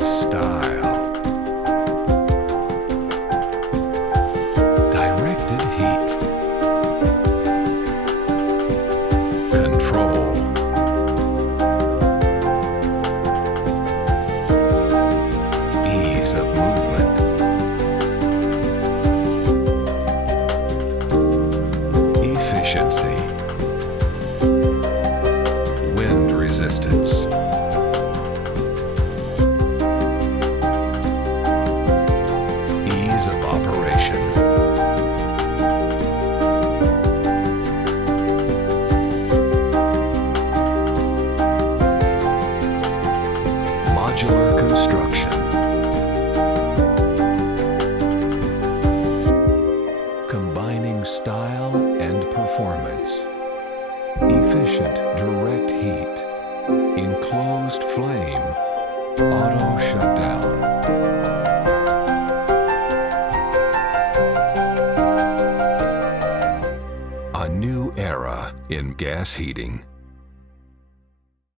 Style. Directed heat. Control. Ease of movement. Efficiency. Wind resistance. Ease of operation. Modular construction. Combining style and performance. Efficient direct heat. Enclosed flame. Auto shutdown. A new era in gas heating.